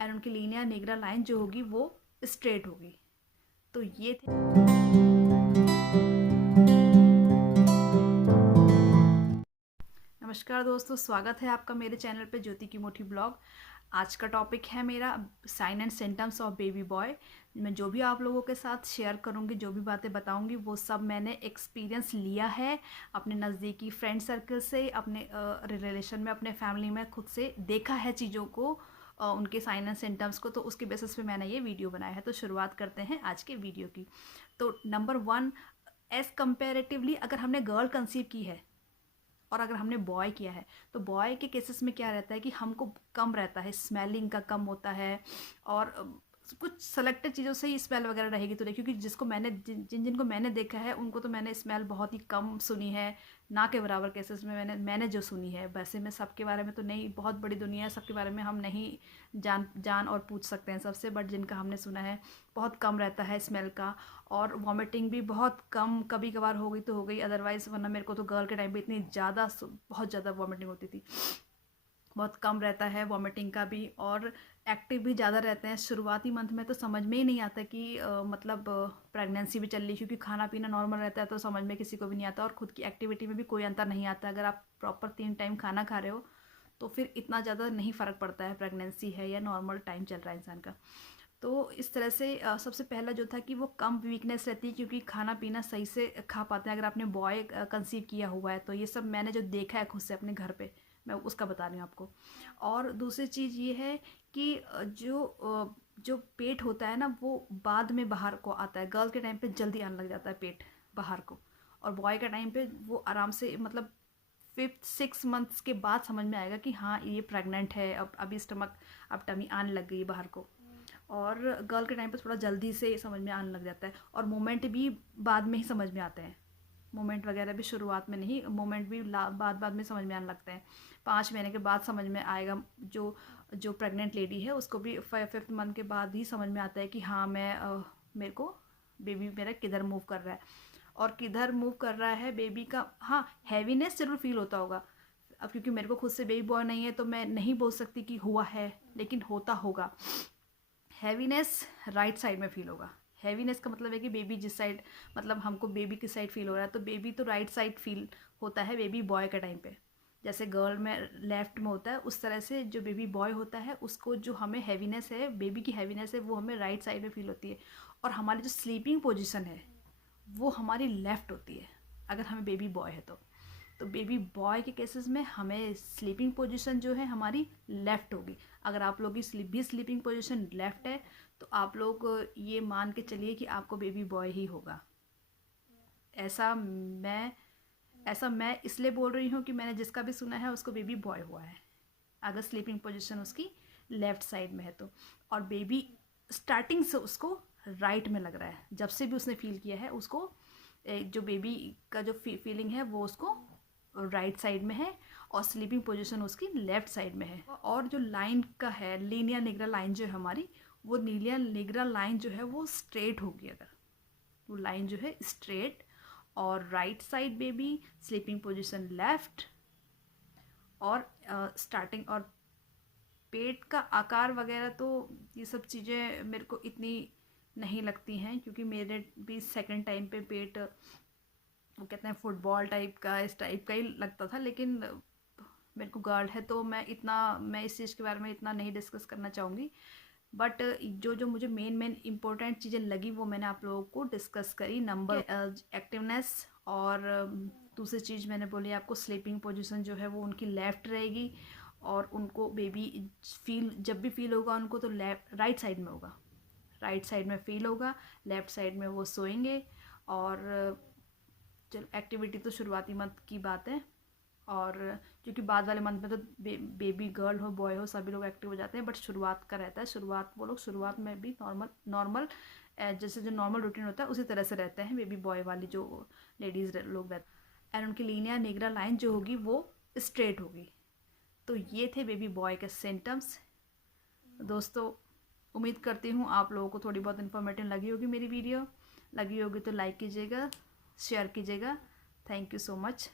And उनकी Linnaea nigra line जो होगी वो स्ट्रेट होगी। तो ये थे। नमस्कार दोस्तों, स्वागत है आपका मेरे चैनल पे ज्योति की मोटी ब्लॉग। आज का टॉपिक है मेरा sign and symptoms of baby boy. मैं जो भी आप लोगों के साथ शेयर करूंगी, जो भी बातें बताऊंगी, वो सब मैंने एक्सपीरियंस लिया है अपने नज़दीकी फ्रेंड सर्कल से, अपने रिलेशन में, अपने फैमिली में, खुद से देखा है चीज़ों को, उनके साइन एंड सिम्टम्स को। तो उसके बेसिस पे मैंने ये वीडियो बनाया है। तो शुरुआत करते हैं आज के वीडियो की। तो नंबर 1, एज़ कंपेरेटिवली अगर हमने गर्ल कंसीव की है और अगर हमने बॉय किया है, तो बॉय के केसेस में क्या रहता है कि हमको कम रहता है, स्मेलिंग का कम होता है, और कुछ सेलेक्टेड चीज़ों से ही स्मेल वगैरह रहेगी। तो क्योंकि जिसको मैंने जिनको मैंने देखा है उनको तो मैंने स्मेल बहुत ही कम सुनी है, ना के बराबर केसेस में मैंने जो सुनी है। वैसे में सबके बारे में तो नहीं, बहुत बड़ी दुनिया है, सबके बारे में हम नहीं जान और पूछ सकते हैं सबसे, बट जिनका हमने सुना है बहुत कम रहता है स्मेल का। और वॉमिटिंग भी बहुत कम, कभी कभार हो गई तो हो गई, अदरवाइज़ वरना मेरे को तो गर्ल के टाइम पे इतनी ज़्यादा, बहुत ज़्यादा वॉमिटिंग होती थी। बहुत कम रहता है वॉमिटिंग का भी, और एक्टिव भी ज़्यादा रहते हैं। शुरुआती मंथ में तो समझ में ही नहीं आता कि मतलब प्रेगनेंसी भी चल रही, क्योंकि खाना पीना नॉर्मल रहता है तो समझ में किसी को भी नहीं आता, और खुद की एक्टिविटी में भी कोई अंतर नहीं आता। अगर आप प्रॉपर 3 टाइम खाना खा रहे हो तो फिर इतना ज़्यादा नहीं फ़र्क पड़ता है प्रेगनेंसी है या नॉर्मल टाइम चल रहा है इंसान का। तो इस तरह से सबसे पहला जो था कि वो कम वीकनेस रहती है, क्योंकि खाना पीना सही से खा पाते हैं अगर आपने बॉय कंसीव किया हुआ है। तो ये सब मैंने जो देखा है खुद से अपने घर पे, मैं उसका बता रही हूँ आपको। और दूसरी चीज़ ये है कि जो पेट होता है ना, वो बाद में बाहर को आता है। गर्ल के टाइम पे जल्दी आने लग जाता है पेट बाहर को, और बॉय के टाइम पे वो आराम से, मतलब 5-6 मंथ्स के बाद समझ में आएगा कि हाँ ये प्रेग्नेंट है, अब अभी स्टमक, अब टमी आने लग गई बाहर को। और गर्ल के टाइम पे थोड़ा जल्दी से समझ में आने लग जाता है, और मोमेंट भी बाद में ही समझ में आते हैं। मोमेंट वगैरह भी शुरुआत में नहीं, मोमेंट भी बाद में समझ में आने लगते हैं। 5 महीने के बाद समझ में आएगा। जो प्रेग्नेंट लेडी है उसको भी 5th मंथ के बाद ही समझ में आता है कि हाँ मेरे को बेबी मेरा किधर मूव कर रहा है, और किधर मूव कर रहा है बेबी का। हाँ, हैवीनेस ज़रूर फील होता होगा। अब क्योंकि मेरे को खुद से बेबी बॉय नहीं है तो मैं नहीं बोल सकती कि हुआ है, लेकिन होता होगा। हैवीनेस राइट साइड में फील होगा। हैवीनेस का मतलब है कि बेबी जिस साइड, मतलब हमको बेबी किस साइड फील हो रहा है, तो बेबी तो राइट साइड फील होता है बेबी बॉय के टाइम पे। जैसे गर्ल में लेफ्ट में होता है, उस तरह से जो बेबी बॉय होता है उसको, जो हमें हैवीनेस है, बेबी की हैवीनेस है, वो हमें राइट साइड में फील होती है। और हमारी जो स्लीपिंग पोजिशन है वो हमारी लेफ़्ट होती है अगर हमें बेबी बॉय है तो बेबी बॉय के केसेस में हमें स्लीपिंग पोजीशन जो है हमारी लेफ़्ट होगी। अगर आप लोग की भी स्लीपिंग पोजीशन लेफ़्ट है तो आप लोग ये मान के चलिए कि आपको बेबी बॉय ही होगा। ऐसा मैं ऐसा मैं इसलिए बोल रही हूँ कि मैंने जिसका भी सुना है उसको बेबी बॉय हुआ है, अगर स्लीपिंग पोजीशन उसकी लेफ़्ट साइड में है तो। और बेबी स्टार्टिंग से उसको राइट में लग रहा है, जब से भी उसने फील किया है उसको, जो बेबी का जो फीलिंग है वो उसको राइट साइड में है, और स्लीपिंग पोजीशन उसकी लेफ्ट साइड में है। और जो लाइन का है, लीनिया निग्रा लाइन जो है हमारी, वो लीनिया निग्रा लाइन जो है वो स्ट्रेट होगी। अगर वो लाइन जो है स्ट्रेट, और right side baby, sleeping position left, और स्टार्टिंग, और पेट का आकार वगैरह तो ये सब चीज़ें मेरे को इतनी नहीं लगती हैं, क्योंकि मेरे भी सेकंड टाइम पे पेट, वो कहते हैं फुटबॉल टाइप का, इस टाइप का ही लगता था। लेकिन मेरे को गर्ल है तो मैं इस चीज़ के बारे में इतना नहीं डिस्कस करना चाहूँगी। बट जो जो मुझे मेन इंपॉर्टेंट चीज़ें लगी वो मैंने आप लोगों को डिस्कस करी। नंबर एक्टिवनेस, और दूसरी चीज़ मैंने बोली आपको, स्लीपिंग पोजीशन जो है वो उनकी लेफ़्ट रहेगी, और उनको बेबी जब भी फील होगा उनको तो लेफ्ट राइट साइड में होगा, राइट साइड में फील होगा, लेफ़्ट साइड में वो सोएंगे। और चलो, एक्टिविटी तो शुरुआती मंथ की बात है, और क्योंकि बाद वाले मंथ में तो बेबी गर्ल हो बॉय हो सभी लोग एक्टिव हो जाते हैं, बट शुरुआत का रहता है, वो लोग शुरुआत में भी नॉर्मल जैसे जो नॉर्मल रूटीन होता है उसी तरह से रहते हैं बेबी बॉय वाली जो लेडीज़ लोग रहते हैं। एंड उनकी लीनिया निग्रा लाइन जो होगी वो स्ट्रेट होगी। तो ये थे बेबी बॉय के सिम्टम्स। दोस्तों, उम्मीद करती हूँ आप लोगों को थोड़ी बहुत इन्फॉर्मेटिव लगी होगी मेरी वीडियो। लगी होगी तो लाइक कीजिएगा, शेयर कीजिएगा। Thank you so much.